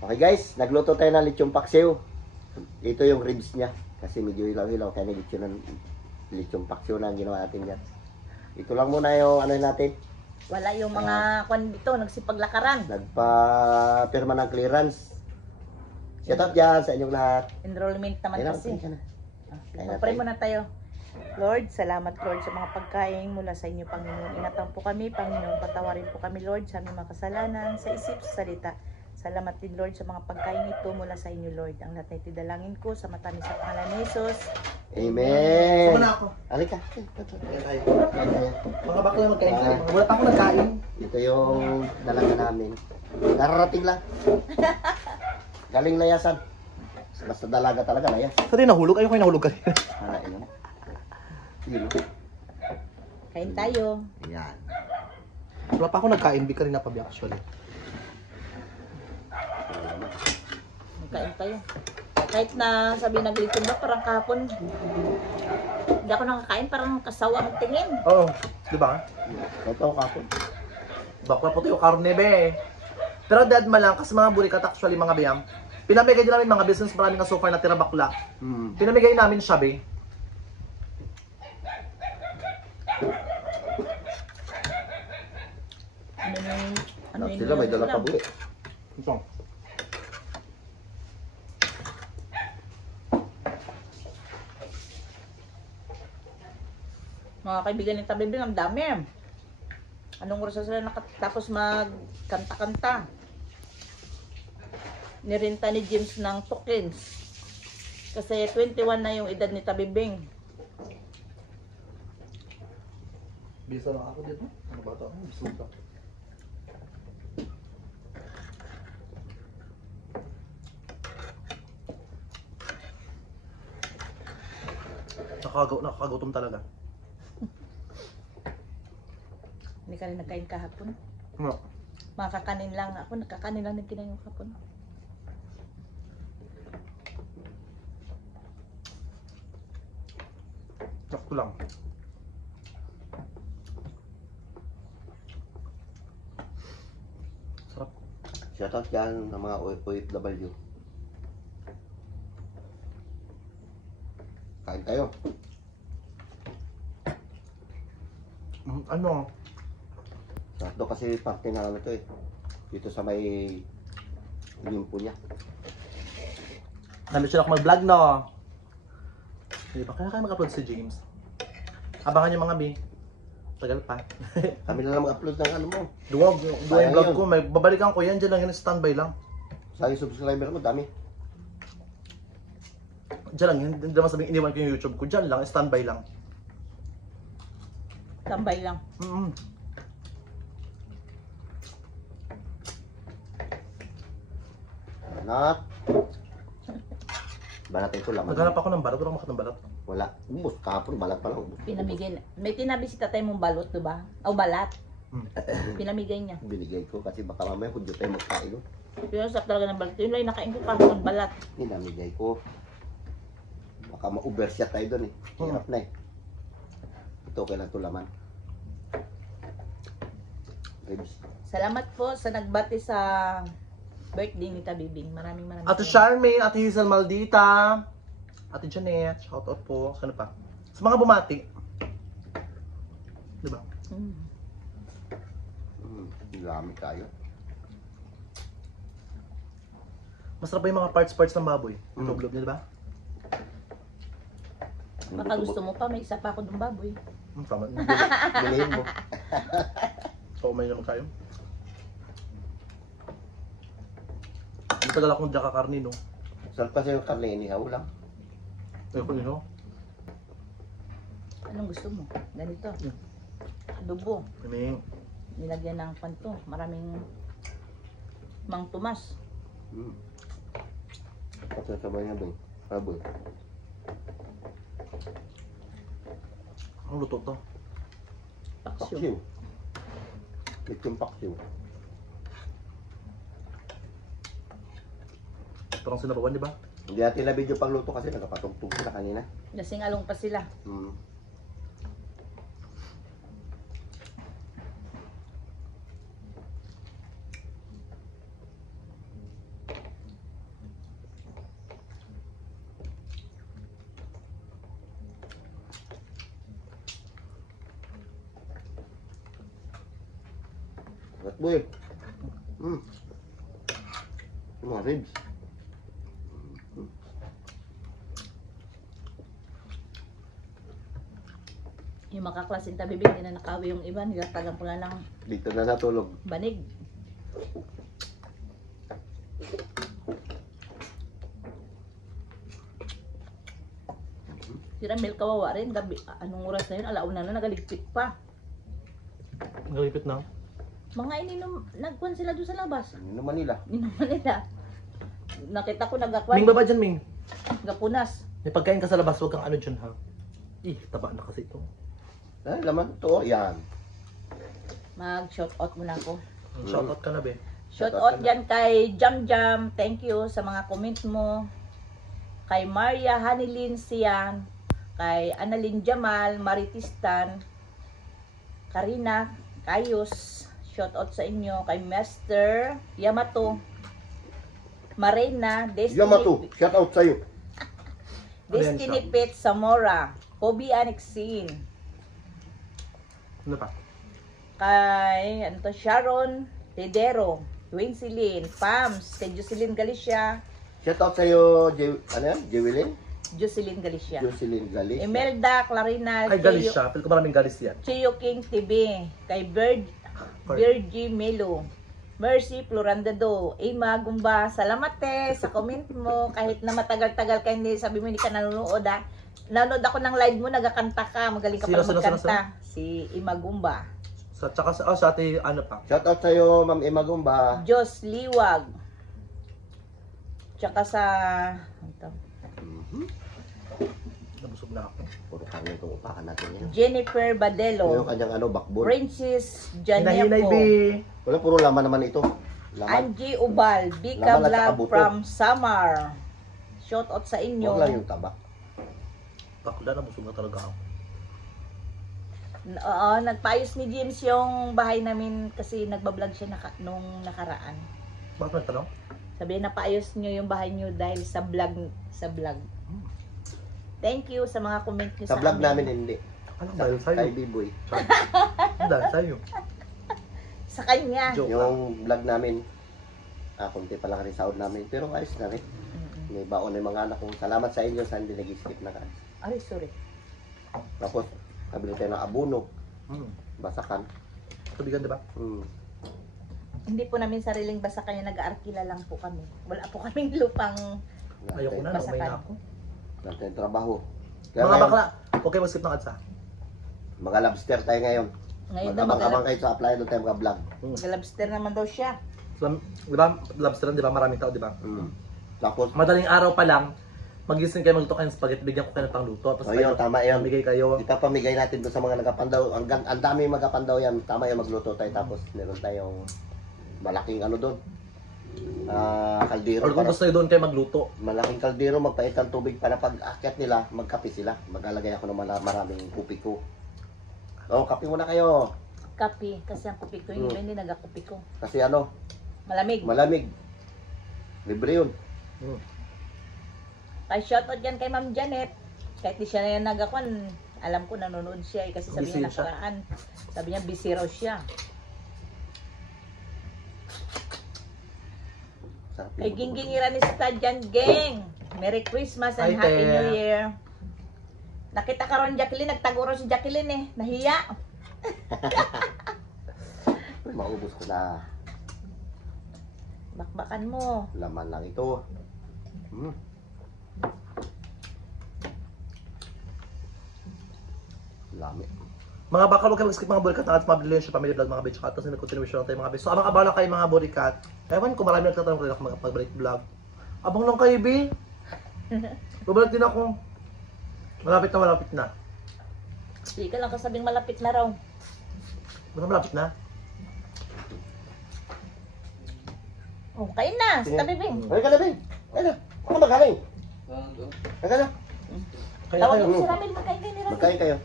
Okay guys, nagluto tayo ng lechong paksiw. Ito yung ribs niya. Kasi medyo hilaw-hilaw. Kaya lechong paksiw na ang ginawa natin dyan. Ito lang muna yung ano natin. Wala yung mga kwan dito, nagsipaglakaran. Nagpa-pirma ng clearance. Shout out dyan sa inyong lahat. Enrollment naman Ayun, kasi. ayun na. Pray muna tayo. Lord, salamat Lord sa mga pagkain mula sa inyo, Panginoon. Ingatan po kami, Panginoon. Patawarin po kami, Lord, sa aming mga kasalanan, sa isip, sa salita. Salamat din, Lord, sa mga pagkain ito mula sa inyo, Lord. Ang lahat na itidalangin ko sa matamis sa pangalan ni Jesus. Amen. Suma na ako. Halika. Ayan tayo. Mga bakla magkain kayo. Wala pa ako nagkain. Ito yung dalaga namin. Nararating lang. Galing layasan. Basta dalaga talaga, layas. Sa din nahulog? Ayoko yung nahulog kanina. Ano yun? Yun. Kain tayo. Ayan. Wala pa ako nagkain. Di ka rin napabi actually. Kain tayo. Kahit na sabi naglito ba, parang kahapon. Hindi ako nakakain, parang kasawa ang tingin. Oo. Di ba? Totoo kapon. Bakla puti yung karne be. Pero dead ma lang kasi mga burikat actually mga biyam. Pinamigay din namin mga business marami nga so far na tira bakla. Pinamigay namin siya be. Ano yung Sila may dala pa buli. Ito. Mga kaibigan ni Tabibing, ang dami. Anong oras na sila nakatapos magkanta-kanta? Nirinta ni James ng tokens. Kasi 21 na yung edad ni Tabibing. Bisa lang ako dito. Ano ba ito? Bisa lang. Nakakagutom talaga. Hindi ka rin nagkain kahapon. Ano? Makakanin lang ako. Nakakanin lang din kinain kahapon. Sakto lang. Sarap. Shout out dyan ng mga OFW. Kain tayo. Ano? Sakto kasi parte na ano to eh. Dito sa may limpo niya. Nandito sila ako mag-vlog, no? Hindi ba? Kaya mag-upload si James. Abangan niyo mga bi. Tagal pa. Kami na lang mag-upload ng ano mo. Duwag yung vlog yun. ko. May babalikan ko yan. Diyan lang yan. Standby lang. Sa subscriber mo, dami. Diyan lang yan. Hindi naman sabihin iniwan ko yung YouTube ko. Diyan lang. Standby lang. Tambay lang. Banat. Banat ito lang. Naghanap ako ng balat. Wala akong ng balat. Wala. Ubus. Kapon, balat pa lang. Pinamigay na. May tinabi si tatay mong balot, diba? O balat. Pinamigay niya. Binigay ko kasi baka mamaya kung di tayo magkain. No? Pero sa talaga ng balat. Yun lang yung nakain ko kahapon, balat. Pinamigay ko. Baka ma-overshot tayo doon eh. Hirap na eh. Ito okay lang ito laman. Ribs. Salamat po sa nagbati sa birthday ni Tabibing. Maraming Ate Charmaine, Ate Hazel Maldita, Ate Janet, shoutout po. Ano pa? Sa mga bumati. Diba? Dami tayo. Masarap ba yung mga parts ng baboy? Yung loob niya, diba? Baka gusto mo pa, may isa pa ako ng baboy. Tama. Bilihin mo. Oo, may naman kayo. Matagal akong diyan kakarni, no? Sarap kasi yung karne, inihaw lang. Ayoko nyo. Anong gusto mo? Ganito. Adobo. Kaming. Nilagyan ng panto. Maraming Mang Tomas. Pasasabay niya doon. Raboy. Ang luto to. Paksyo. Paksiw. Lechong paksiw. Parang sinabawan, di ba? Hindi natin na video pagluto kasi nagpatugtog sila kanina. Lasing along pa sila. boy. Mga ribs. Yung makaklaseng tabi, hindi na nakawi yung iba. Nilatagan ko na lang Dito na natulog. banig. Si Ramel kawawa rin. Gabi, anong oras na yun? Alauna na, nagaligpit pa. Ngalipit na. Mga ininom, nagkuhan sila doon sa labas. Ano naman nila? Inuman nila. Nakita ko Ming, nagakwan. baba dyan, Ming. Gapunas. May pagkain ka sa labas, huwag kang ano dyan, ha? Taba na kasi ito. Ay, laman to. Yan. Mag-shout out muna ako. Shoutout ka na, be. Shout Shout out out dyan kay Jam Jam. Thank you sa mga comment mo. Kay Maria Hanilin Sian. Kay Annalyn Jamal, Maritistan. Karina Kayos. Shout out sa inyo. Kay Master Yamato. Marina. Destiny, Yamato, shout out sa'yo. Destiny Pet Zamora. Kobe Anexin. Ano pa? Kay ano to, Sharon Tedero. Dwayne Silin. Pams. Kay Jocelyn Galicia. Shout out sa'yo, ano yan? Jewelyn? Jocelyn Galicia. Jocelyn Galis. Imelda Clarina. Kay galis siya. Feel ko maraming galis yan. Chio King TV. Kay Virgie Melo. Mercy Florandado. Ima Gumba. Salamat sa comment mo. Kahit na matagal-tagal ka hindi, sabi mo hindi ka nanonood ha. Nanonood ako ng live mo, nagkakanta ka. Magaling ka Sino, pala sino, magkanta. Si Ima Gumba. Tsaka sa ate, ano pa? Shout out sa'yo, Ma'am Emma Gumba. Jos Liwag. Tsaka sa... ano to? Nabusog na ako. Puro kami itong upakan natin ngayon. Jennifer Yung Badelo. kanyang ano, backbone. Princess Hinahinay, Janepo. be. Wala, puro laman naman ito. Laman. Angie Ubal. Bika Laman at saka Vlog buto. from Samar. Shout out sa inyo. Huwag lang yung taba. Bakla, nabusog na talaga ako. Oo, nagpaayos ni James yung bahay namin kasi nagbablog siya nung nakaraan. Bakit nagtanong? Sabi niya, napaayos niyo yung bahay niyo dahil sa vlog. Thank you sa mga comment niyo Sa vlog amin. namin hindi. Alam, Sa, dahil sa'yo. kay B-Boy. Dahil sa'yo. Sa kanya. Joke lang. Yung vlog namin, kunti pa lang rin sahod namin. Pero ayos na rin. May baon ng mga anak kong salamat sa inyo sa hindi nag-skip na ka. Ay, sorry. Tapos, nabili tayo ng abono, Hmm. basakan. Tubigan, di ba? Hindi po namin sariling basa kanya, nag-aarkila lang po kami. Wala po kaming lupang Ayoko na, Basakan. naumay na ako. Natin yung trabaho. Kaya Mga ngayon, bakla, okay mo skip ng adsa. mga lobster tayo ngayon. ngayon na Mag-abang kayo sa apply doon tayo mga vlog. mag-lobster naman daw siya. Di ba, lobster, di ba, maraming tao, di ba? Tapos, Madaling araw pa lang, magising kayo, magluto kayo ng spaghetti, bigyan ko kayo ng pangluto. Tapos yun, tama yun. Mamigay kayo. Ipapamigay natin doon sa mga nagapandaw. Ang dami magapandaw yan. Tama yung magluto tayo. Tapos, meron tayong malaking ano doon. Kaldero. Or kung Para, gusto nyo doon kayo magluto. malaking kaldero, magpait ng tubig para pag akyat nila, magkape sila. Mag-alagay ako ng maraming kupi ko. Kape muna kayo. Kape, kasi ang kupi ko, yung iba hindi nagakupi ko. Kasi ano, Malamig. malamig. Libre yun. Kay shoutout yan kay Ma'am Janet. Kahit di siya na yan nagakwan, alam ko nanonood siya kasi sabi Busy niya siya. nakaraan. Sabi niya busy raw siya. Sarap Kay yun. Gingging Iranista dyan, gang. Merry Christmas and Hi, Happy Te. New Year. Nakita ka ron Jacqueline, nagtago ron si Jacqueline eh. Nahiya. Uy, maubos ko na. Bakbakan mo. Laman lang ito. Lami. Mga bakal, huwag kayo mag-skip mga burikat at mabili siya family vlog mga bitch at tapos nag-continuation lang tayo mga bitch. So abang abala kayo mga burikat. Ewan ko marami nagtatanong rin ako mag-balik vlog. Abang lang kayo, B. Babalik din ako. Malapit na. Hindi ka lang kasabing malapit na raw. Malapit na. Oh, kain na. Sa tabi, Bing. Ay, ka na, Bing. Ay na. Ano magaling? Ay ka na. Kaya Tawag kayo. mo si Ramil, magkain kayo ni Ramil. Magkain kayo.